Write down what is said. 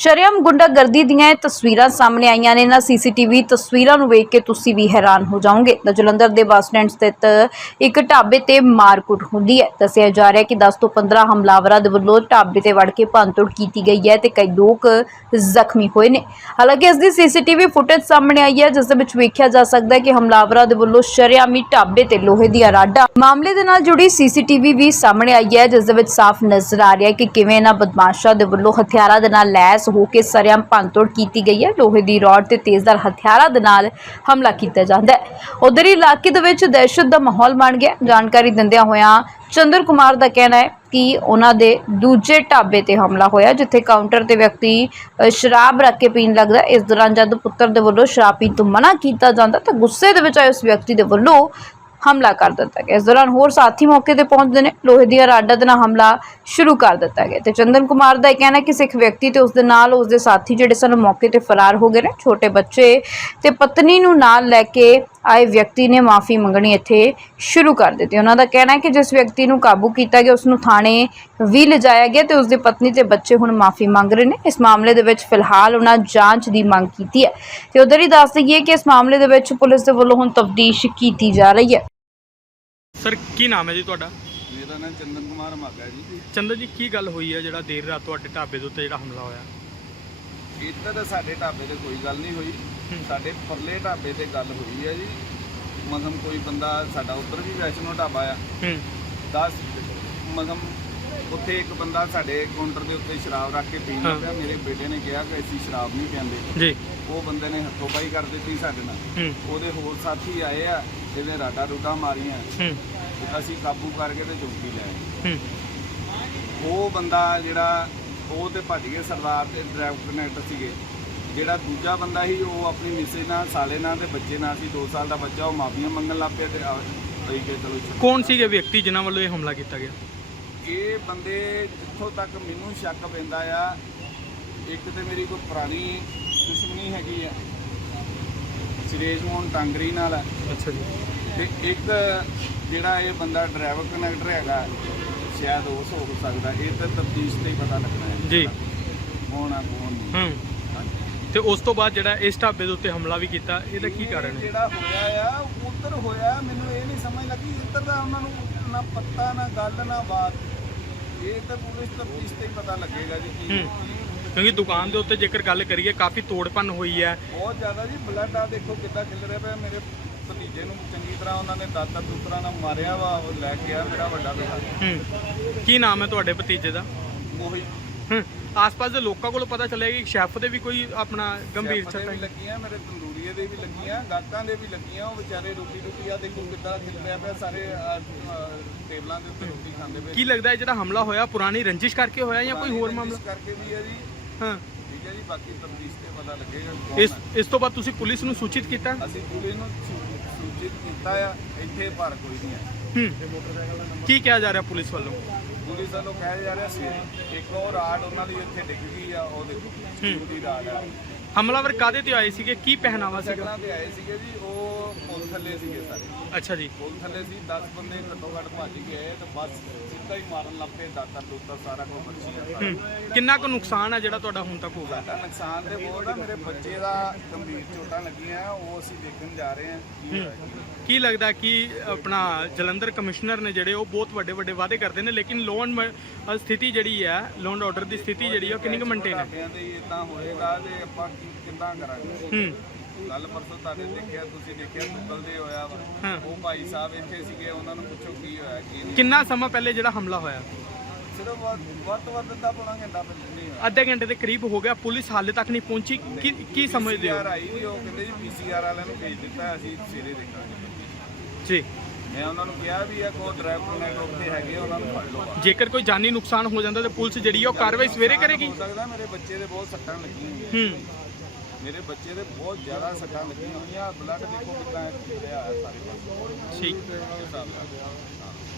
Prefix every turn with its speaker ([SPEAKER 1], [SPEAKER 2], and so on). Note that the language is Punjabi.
[SPEAKER 1] ਸ਼ਰੇਆਮ ਗੁੰਡਾਗਰਦੀ ਦੀਆਂ ਇਹ ਤਸਵੀਰਾਂ ਸਾਹਮਣੇ ਆਈਆਂ ਨੇ। ਨਾ ਸੀਸੀਟੀਵੀ ਤਸਵੀਰਾਂ ਨੂੰ ਵੇਖ ਕੇ ਤੁਸੀਂ ਵੀ ਹੈਰਾਨ ਹੋ ਜਾਓਗੇ। ਤਾਂ ਜਲੰਧਰ ਦੇ ਬੱਸ ਸਟੈਂਡ ਸਥਿਤ ਇੱਕ ਢਾਬੇ ਤੇ ਮਾਰਕੁੱਟ ਹੁੰਦੀ ਹੈ। ਦੱਸਿਆ ਜਾ ਰਿਹਾ ਹੈ ਕਿ 10 ਤੋਂ 15 ਹਮਲਾਵਰਾਂ ਦੇ ਵੱਲੋਂ ਢਾਬੇ ਤੇ ਵੜ ਕੇ ਭੰਨਤੋੜ ਕੀਤੀ ਗਈ ਹੈ ਤੇ ਕਈ ਲੋਕ ਜ਼ਖਮੀ ਹੋਏ ਨੇ। ਹਾਲਾਂਕਿ ਇਸ ਦੀ ਸੀਸੀਟੀਵੀ ਫੁਟੇਜ ਸਾਹਮਣੇ ਆਈ ਹੈ, ਜਿਸ ਦੇ ਵਿੱਚ ਵੇਖਿਆ ਜਾ ਸਕਦਾ ਹੈ ਕਿ ਹਮਲਾਵਰਾਂ ਦੇ ਵੱਲੋਂ ਸ਼ਰੇਆਮੀ ਢਾਬੇ ਤੇ ਲੋਹੇ ਦੀਆਂ ਰਾਡਾਂ। ਮਾਮਲੇ ਦੇ ਨਾਲ ਜੁੜੀ ਸੀਸੀਟੀਵੀ ਵੀ ਸਾਹਮਣੇ ਆਈ ਹੈ, ਜਿਸ ਦੇ ਵਿੱਚ ਸਾਫ਼ ਨਜ਼ਰ ਆ ਰਿਹਾ ਹੈ ਕਿ ਕਿਵੇਂ ਇਹਨਾਂ ਬਦਮਾਸ਼ਾਂ ਦੇ ਵੱਲੋਂ ਹਥਿਆਰਾਂ ਦੇ ਨਾਲ ਲੈਸ ਹੋ ਕੇ ਸਰੇਆਮ ਭੰਨਤੋੜ ਕੀਤੀ ਗਈ ਹੈ। ਲੋਹੇ ਦੀ ਰॉड ਤੇ ਤੇਜ਼ਧਾਰ ਹਥਿਆਰਾਂ ਦੇ ਨਾਲ ਹਮਲਾ ਕੀਤਾ ਜਾਂਦਾ ਹੈ। ਉਧਰ ਇਲਾਕੇ ਦੇ ਵਿੱਚ ਦਹਿਸ਼ਤ ਦਾ ਮਾਹੌਲ ਬਣ ਗਿਆ। ਜਾਣਕਾਰੀ ਦਿੰਦਿਆਂ ਹੋਇਆਂ ਚੰਦਰ ਕੁਮਾਰ ਦਾ ਕਹਿਣਾ ਹੈ ਕਿ ਉਹਨਾਂ ਦੇ ਦੂਜੇ ਢਾਬੇ ਤੇ ਹਮਲਾ ਹੋਇਆ, ਜਿੱਥੇ ਕਾਊਂਟਰ ਤੇ ਵਿਅਕਤੀ ਸ਼ਰਾਬ ਰੱਖ ਕੇ ਪੀਣ ਲੱਗਦਾ। ਇਸ ਦੌਰਾਨ ਜਦ ਪੁੱਤਰ ਦੇ ਵੱਲੋਂ ਸ਼ਰਾਬ ਪੀਣ ਤੋਂ ਮਨਾ ਕੀਤਾ ਜਾਂਦਾ ਤਾਂ ਗੁੱਸੇ ਦੇ ਵਿੱਚ ਆਏ ਉਸ ਵਿਅਕਤੀ ਦੇ ਵੱਲੋਂ ਹਮਲਾ ਕਰ ਦਿੱਤਾ ਗਿਆ। ਇਸ ਦੌਰਾਨ ਹੋਰ ਸਾਥੀ ਮੌਕੇ ਤੇ ਪਹੁੰਚਦੇ ਨੇ। ਲੋਹੇ ਦੀਆਂ ਰਾਡਾਂ ਦੇ ਨਾਲ ਹਮਲਾ ਸ਼ੁਰੂ ਕਰ ਦਿੱਤਾ ਗਿਆ ਤੇ ਚੰਦਨ ਕੁਮਾਰ ਦਾ ਇਹ ਕਹਿਣਾ ਹੈ ਕਿ ਸਿੱਖ ਵਿਅਕਤੀ ਤੇ ਉਸ ਦੇ ਨਾਲ ਉਸ ਦੇ ਸਾਥੀ ਜਿਹੜੇ ਸਨ ਮੌਕੇ ਤੇ ਫਰਾਰ ਹੋ ਗਏ ਨੇ। ਛੋਟੇ ਬੱਚੇ ਤੇ ਪਤਨੀ ਨੂੰ ਨਾਲ ਲੈ ਕੇ ਆਏ ਵਿਅਕਤੀ ਨੇ ਮਾਫੀ ਮੰਗਣੀ ਇੱਥੇ ਸ਼ੁਰੂ ਕਰ ਦਿੱਤੀ। ਉਹਨਾਂ ਦਾ ਕਹਿਣਾ ਹੈ ਕਿ ਜਿਸ ਵਿਅਕਤੀ ਨੂੰ ਕਾਬੂ ਕੀਤਾ ਗਿਆ ਉਸ ਨੂੰ ਥਾਣੇ ਵੀ ਲਿਜਾਇਆ ਗਿਆ ਤੇ ਉਸ ਦੀ ਪਤਨੀ ਤੇ ਬੱਚੇ ਹੁਣ ਮਾਫੀ ਮੰਗ ਰਹੇ ਨੇ। ਇਸ ਮਾਮਲੇ ਦੇ ਵਿੱਚ ਫਿਲਹਾਲ ਉਹਨਾਂ ਜਾਂਚ ਦੀ ਮੰਗ ਕੀਤੀ ਹੈ ਤੇ ਉਧਰ ਹੀ ਦੱਸ ਦਈਏ ਕਿ ਇਸ ਮਾਮਲੇ ਦੇ ਵਿੱਚ ਪੁਲਿਸ ਦੇ ਵੱਲੋਂ ਹੁਣ ਤਫਤੀਸ਼ ਕੀਤੀ ਜਾ ਰਹੀ ਹੈ।
[SPEAKER 2] सर की नाम है जी ਤੁਹਾਡਾ?
[SPEAKER 3] मेरा नाम चंदन कुमार मागा जी।
[SPEAKER 2] ਚੰਦਰ ਜੀ ਕੀ ਗੱਲ ਹੋਈ ਹੈ ਜਿਹੜਾ ਦੇਰ ਰਾਤ ਤੁਹਾਡੇ ਢਾਬੇ ਦੇ ਉੱਤੇ ਜਿਹੜਾ ਹਮਲਾ ਹੋਇਆ?
[SPEAKER 3] ਇੱਧਰ ਤਾਂ ਸਾਡੇ ਢਾਬੇ ਤੇ ਕੋਈ ਗੱਲ ਨਹੀਂ ਹੋਈ, ਸਾਡੇ ਪਰਲੇ ਢਾਬੇ ਤੇ ਗੱਲ ਹੋਈ ਹੈ ਜੀ। ਮਗਮ ਕੋਈ ਬੰਦਾ ਸਾਡਾ ਉੱਧਰ ਵੀ ਵੈਸ਼ਨੋ ਢਾਬਾ ਆ 10 ਮਗਮ ਉੱਥੇ ਇੱਕ ਬੰਦਾ ਸਾਡੇ ਕਾਊਂਟਰ ਦੇ ਉੱਤੇ ਸ਼ਰਾਬ ਰੱਖ ਕੇ ਪੀਣ ਲੱਗਾ। ਮੇਰੇ ਬੇਟੇ ਨੇ ਕਿਹਾ ਕਿ ਅਸੀਂ ਸ਼ਰਾਬ ਨਹੀਂ ਪੀਂਦੇ
[SPEAKER 2] ਜੀ।
[SPEAKER 3] ਉਹ ਬੰਦੇ ਨੇ ਹੱਥੋਂ ਪਾਈ ਕਰ ਦਿੱਤੀ ਸਾਡੇ ਨਾਲ। ਉਹਦੇ ਹੋਰ ਸਾਥੀ ਆਏ ਆ, ਇਹਦੇ ਰਾਡਾ ਰੂਡਾ ਮਾਰੀਆਂ, ਅਸੀਂ ਕਾਬੂ ਕਰਕੇ ਤੇ ਚੌਕੀ ਲੈ ਆਏ। ਉਹ ਬੰਦਾ ਜਿਹੜਾ ਉਹ ਤੇ ਭੱਜ ਗਏ, ਸਰਦਾਰ ਤੇ ਡਰਾਈਵਰ ਕਨੈਕਟਰ ਸੀਗੇ। ਜਿਹੜਾ ਦੂਜਾ ਬੰਦਾ ਸੀ ਉਹ ਆਪਣੀ ਮਿਸੇ ਨਾਲ, ਸਾਲੇ ਨਾਲ ਤੇ ਬੱਚੇ ਨਾਲ ਸੀ, 2 ਸਾਲ ਦਾ ਬੱਚਾ। ਉਹ ਮਾਫੀਆਂ ਮੰਗਣ ਲੱਗ ਪਿਆ ਤੇ ਅਸੀਂ ਕਿਹਾ ਚਲੋ।
[SPEAKER 2] ਕੌਣ ਸੀਗੇ ਵਿਅਕਤੀ ਜਿਨ੍ਹਾਂ ਵੱਲੋਂ ਇਹ ਹਮਲਾ ਕੀਤਾ ਗਿਆ?
[SPEAKER 3] ਇਹ ਬੰਦੇ ਜਿੱਥੋਂ ਤੱਕ ਮੈਨੂੰ ਸ਼ੱਕ ਪੈਂਦਾ ਆ, ਇੱਕ ਤੇ ਮੇਰੀ ਕੋਈ ਪੁਰਾਣੀ ਦੁਸ਼ਮਣੀ ਹੈਗੀ ਆ ਸੁਰੇਸ਼ ਮੋਹਨ ਟਾਂਗਰੀ ਨਾਲ।
[SPEAKER 2] ਅੱਛਾ ਜੀ।
[SPEAKER 3] ਤੇ ਇੱਕ ਜਿਹੜਾ ਇਹ ਬੰਦਾ ਡਰਾਈਵਰ ਕਨੈਕਟਰ ਹੈਗਾ, ਸ਼ਾਇਦ ਉਸ ਹੋ ਸਕਦਾ। ਇਹ ਤਾਂ ਤਫਤੀਸ਼ ਤੇ ਹੀ ਪਤਾ ਲੱਗਣਾ ਹੈ
[SPEAKER 2] ਜੀ
[SPEAKER 3] ਕੌਣ ਆ ਕੌਣ ਨਹੀਂ।
[SPEAKER 2] ਤੇ ਉਸ ਤੋਂ ਬਾਅਦ ਜਿਹੜਾ ਇਸ ਢਾਬੇ ਦੇ ਉੱਤੇ ਹਮਲਾ ਵੀ ਕੀਤਾ, ਇਹਦਾ ਕੀ ਕਾਰਨ ਹੈ?
[SPEAKER 3] ਜਿਹੜਾ ਹੋਇਆ ਆ ਉੱਧਰ ਹੋਇਆ, ਮੈਨੂੰ ਇਹ ਨਹੀਂ ਸਮਝ ਲੱਗੀ। ਇੱਧਰ ਦਾ ਉਹਨਾਂ ਨੂੰ ਨਾ ਪਤਾ ਨਾ ਗੱਲ ਨਾ ਬਾਤ। ਇਹ ਤਾਂ ਪੁਲਿਸ ਤਫਤੀਸ਼ ਤੇ ਹੀ ਪਤਾ ਲੱਗੇਗਾ ਜੀ ਕੀ।
[SPEAKER 2] ਕਿਉਂਕਿ ਦੁਕਾਨ ਦੇ ਉੱਤੇ ਜੇਕਰ ਗੱਲ ਕਰੀਏ ਕਾਫੀ ਤੋੜਪੰਨ ਹੋਈ ਹੈ
[SPEAKER 3] ਬਹੁਤ ਜ਼ਿਆਦਾ ਜੀ। ਬਲੱਡ ਆ ਦੇਖੋ ਕਿੱਦਾਂ ਖਿਲ ਰਿਹਾ ਪਿਆ। ਮੇਰੇ ਭਤੀਜੇ ਨੂੰ ਚੰਗੀ ਤਰ੍ਹਾਂ ਉਹਨਾਂ ਨੇ ਦਾਤਰ ਦੂਤਰਾਂ ਨਾਲ ਮਾਰਿਆ ਵਾ। ਉਹ ਲੈ ਕੇ ਆ ਮੇਰਾ ਵੱਡਾ ਬੇਟਾ।
[SPEAKER 2] ਕੀ ਨਾਮ ਹੈ ਤੁਹਾਡੇ ਭਤੀਜੇ ਦਾ?
[SPEAKER 3] ਉਹੀ
[SPEAKER 2] ਆਸ-ਪਾਸ ਦੇ ਲੋਕਾਂ ਕੋਲੋਂ ਪਤਾ ਚੱਲਿਆ ਕਿ ਸ਼ੈਫ ਦੇ ਵੀ ਕੋਈ ਆਪਣਾ ਗੰਭੀਰ ਸੱਟਾਂ
[SPEAKER 3] ਲੱਗੀਆਂ, ਮੇਰੇ ਤੰਦੂਰੀਏ ਦੇ ਵੀ ਲੱਗੀਆਂ, ਗਾਹਕਾਂ ਦੇ ਵੀ ਲੱਗੀਆਂ। ਉਹ ਵਿਚਾਰੇ ਰੋਟੀ ਆ ਦੇਖੋ ਕਿੱਦਾਂ ਖਿਲ ਰਿਹਾ ਪਿਆ। ਸਾਰੇ ਟੇਬਲਾਂ ਦੇ ਉੱਤੇ ਰੋਟੀ ਖਾਂਦੇ ਪਏ।
[SPEAKER 2] ਕੀ ਲੱਗਦਾ ਹੈ ਜਿਹੜਾ ਹਮਲਾ ਹੋਇਆ ਪੁਰਾਣੀ ਰੰਜਿਸ਼ ਕਰਕੇ ਹੋਇਆ ਜਾਂ ਕੋਈ ਹੋਰ ਮਾਮਲਾ
[SPEAKER 3] ਕਰਕੇ ਵੀ ਹੈ ਜੀ?
[SPEAKER 2] ਹਾਂ
[SPEAKER 3] ਠੀਕ ਹੈ ਜੀ। ਬਾਕੀ ਤਫਤੀਸ਼ ਤੇ ਪਤਾ ਲੱਗੇਗਾ।
[SPEAKER 2] ਇਸ ਤੋਂ ਬਾਅਦ ਤੁਸੀਂ ਪੁਲਿਸ ਨੂੰ ਸੂਚਿਤ ਕੀਤਾ?
[SPEAKER 3] ਅਸੀਂ ਪੁਲਿਸ ਨੂੰ ਸੂਚਿਤ ਕੀਤਾ ਆ। ਇੱਥੇ ਪਰ ਕੋਈ ਨਹੀਂ ਹੈ।
[SPEAKER 2] ਕੀ ਕਿਹਾ ਜਾ ਰਿਹਾ ਪੁਲਿਸ ਵੱਲੋਂ?
[SPEAKER 3] ਪੁਲਿਸ ਵੱਲੋਂ ਕਿਹਾ ਜਾ ਰਿਹਾ ਸੀ ਇੱਕ ਹੋਰ ਰਾਡ ਉਹਨਾਂ ਦੀ ਇੱਥੇ ਡਿੱਗ ਗਈ ਆ। ਉਹ ਦੇਖੋ ਉਹਦੀ ਰਾਡ ਆ।
[SPEAKER 2] ਹਮਲਾਵਰ ਕਾਹਦੇ ਤੇ ਆਏ ਸੀਗੇ? ਕੀ ਪਹਿਨਾਵਾ ਸੀਗਾ?
[SPEAKER 3] ਸਾਈਕਲਾਂ ਤੇ ਆਏ ਸੀਗੇ ਜੀ। ਉਹ ਪੁਲ ਥੱਲੇ ਸੀਗੇ ਸਾਰੇ।
[SPEAKER 2] ਅੱਛਾ ਜੀ।
[SPEAKER 3] ਪੁਲ ਥੱਲੇ ਸੀ। 10 ਬੰਦੇ ਘੱਟੋ ਘੱਟ ਭੱਜ ਗਏ ਤੇ ਬਸ ਸਿੱਧਾ ਹੀ ਮਾਰਨ ਲੱਗ ਪਏ। ਦਾਤਰ ਦੂਤਰ ਸਾਰਾ ਕੁਝ ਬਚੀ।
[SPEAKER 2] ਕਿੰਨਾ ਕੁ ਨੁਕਸਾਨ ਹੈ ਜਿਹੜਾ ਤੁਹਾਡਾ ਹੁਣ ਤੱਕ ਹੋਊਗਾ?
[SPEAKER 3] ਸਾਡਾ ਨੁਕਸਾਨ ਤੇ ਬਹੁਤ ਆ। ਮੇਰੇ ਬੱਚੇ ਦਾ ਗੰਭੀਰ ਚੋਟਾਂ ਲੱਗੀਆਂ, ਉਹ ਅਸੀਂ ਦੇਖਣ ਜਾ ਰਹੇ ਹਾਂ।
[SPEAKER 2] ਕੀ ਲੱਗਦਾ ਕਿ ਆਪਣਾ ਜਲੰਧਰ ਕਮਿਸ਼ਨਰ ਨੇ ਜਿਹੜੇ ਉਹ ਬਹੁਤ ਵੱਡੇ ਵੱਡੇ ਵਾਅਦੇ ਕਰਦੇ ਨੇ, ਲੇਕਿਨ ਸਥਿਤੀ ਜਿਹੜੀ ਹੈ, ਲੋਅ ਐਂਡ ਆਰਡਰ ਦੀ ਸਥਿਤੀ ਜਿਹੜੀ ਹੈ ਉਹ ਕਿੰਨੀ ਕੁ ਮੇਨਟੇਨ ਹੈ?
[SPEAKER 3] ਇਦਾਂ ਹੋਏਗਾ ਤੇ ਆਪਾਂ ਕਿੱਦਾਂ ਕਰਾਂਗੇ? ਕੱਲ ਪਰਸੋਂ ਤੁਹਾਡੇ ਦੇਖਿਆ, ਤੁਸੀਂ ਦੇਖਿਆ ਗੂਗਲ ਤੇ ਹੋਇਆ ਵਾ। ਉਹ ਭਾਈ ਸਾਹਿਬ ਇੱਥੇ ਸੀਗੇ, ਉਹਨਾਂ ਨੂੰ ਪੁੱਛੋ ਕੀ ਹੋਇਆ ਕੀ ਨਹੀਂ।
[SPEAKER 2] ਕਿੰਨਾ ਸਮਾਂ ਪਹਿਲੇ ਜਿਹੜਾ ਹਮਲਾ ਹੋਇਆ?
[SPEAKER 3] ਸਿਰਫ ਵੱਧ ਤੋਂ ਵੱਧ ਅੱਧਾ ਪੌਣਾ ਘੰਟਾ ਪਹਿਲੇ ਨਹੀਂ ਹੋਇਆ।
[SPEAKER 2] ਅੱਧੇ ਘੰਟੇ ਦੇ ਕਰੀਬ ਹੋ ਗਿਆ। ਪੁਲਿਸ ਹਾਲੇ ਤੱਕ ਨਹੀਂ ਪਹੁੰਚੀ। ਕੀ ਸਮਝਦੇ ਹੋ?
[SPEAKER 3] ਆਈ ਨਹੀਂ। ਉਹ ਕਹਿੰਦੇ ਜੀ ਪੀਸੀਆਰ ਵਾਲਿਆਂ ਨੂੰ ਭੇਜ ਦਿੱਤਾ, ਅਸੀਂ ਸਵੇਰੇ ਦੇਖਾਂਗੇ
[SPEAKER 2] ਜੀ।
[SPEAKER 3] ਮੈਂ ਉਹਨਾਂ ਨੂੰ ਕਿਹਾ ਵੀ ਆ ਕੋਈ ਡਰਾਈਵਰ ਨੇ ਉੱਥੇ ਹੈਗੇ, ਉਹਨਾਂ ਨੂੰ ਫੜ ਲਓ।
[SPEAKER 2] ਜੇਕਰ ਕੋਈ ਜਾਨੀ ਨੁਕਸਾਨ ਹੋ ਜਾਂਦਾ ਤਾਂ ਪੁਲਿਸ ਜਿਹੜੀ ਹੈ ਉਹ ਕਾਰਵਾਈ ਸਵੇਰੇ ਕਰੇਗੀ?
[SPEAKER 3] ਹੋ ਸਕਦਾ। ਮੇਰੇ ਬੱਚੇ ਦੇ ਬਹੁਤ ਸੱਟਾਂ ਲੱਗੀਆਂ। ਮੇਰੇ ਬੱਚੇ ਦੇ ਬਹੁਤ ਜ਼ਿਆਦਾ ਸੱਟਾਂ ਲੱਗੀਆਂ ਹੋਈਆਂ। ਬਲੱਡ ਦੇਖੋ ਕਿੱਦਾਂ ਖਿਲਿਆ ਸਾਰੇ ਪਾਸੇ।
[SPEAKER 2] ਠੀਕ।